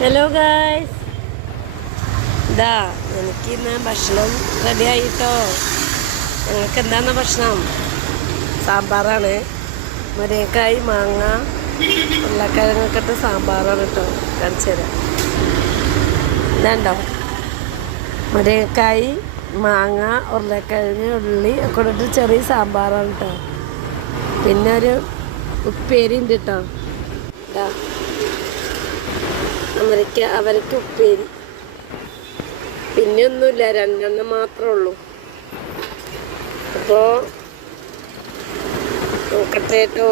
Hello guys, ഇതാ എനിക്കിന്ന് ഭക്ഷണം റെഡി ആയിട്ടോ. ഞങ്ങൾക്ക് എന്താണ് ഭക്ഷണം? സാമ്പാറാണ്. മുരിങ്ങക്കായ്, മാങ്ങ, ഉരുളക്കിഴങ്ങൊക്കെ ഇട്ട് സാമ്പാറാണ് കേട്ടോ. കാണിച്ചു തരാം. ഇതാണ്ടോ, മുരിങ്ങക്കായ്, മാങ്ങ, ഉരുളക്കിഴങ്ങ്, ഉള്ളി ഒക്കെ ഇട്ടിട്ട് ചെറിയ സാമ്പാറാണ് കേട്ടോ. പിന്നെ ഒരു ഉപ്പേരി ഉണ്ട് കേട്ടോ. ഇതാ അവർക്ക് ഉപ്പേരി. പിന്നെ ഒന്നുമില്ല, രണ്ടെണ്ണം മാത്രമേ ഉള്ളൂ. അപ്പോൾ നോക്കട്ടെ കേട്ടോ.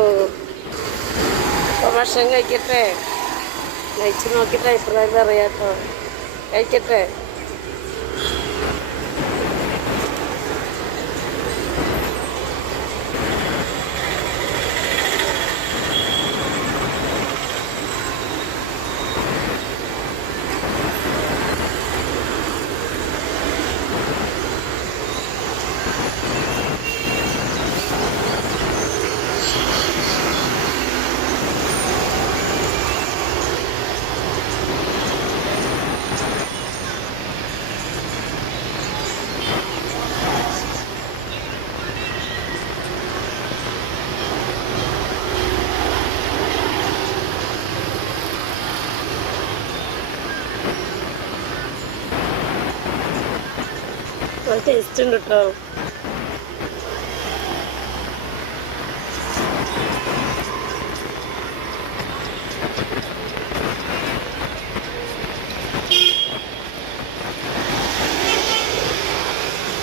അപ്പോൾ ഭക്ഷണം കഴിക്കട്ടെ. കഴിച്ച് നോക്കിയിട്ട് അഭിപ്രായം പറയാം കേട്ടോ. കഴിക്കട്ടെ. ടേസ്റ്റ് ഉണ്ട് കേട്ടോ.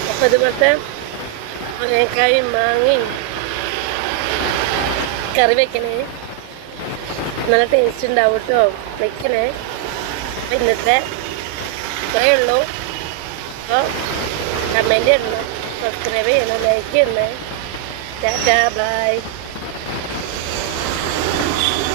അപ്പം ഇതുപോലത്തെ മുരിങ്ങക്കായും മാങ്ങയും കറി വെക്കണേ. നല്ല ടേസ്റ്റ് ഉണ്ടാവും കേട്ടോ. വെക്കണേ. അപ്പം ഇന്നത്തെ ഇത്രയേ ഉള്ളൂ. അപ്പോൾ കമൻറ്റ് ചെയ്യണം, സബ്സ്ക്രൈബ് ചെയ്യണം, ലൈക്ക് ചെയ്യണേ. ടാറ്റാ, ബൈ.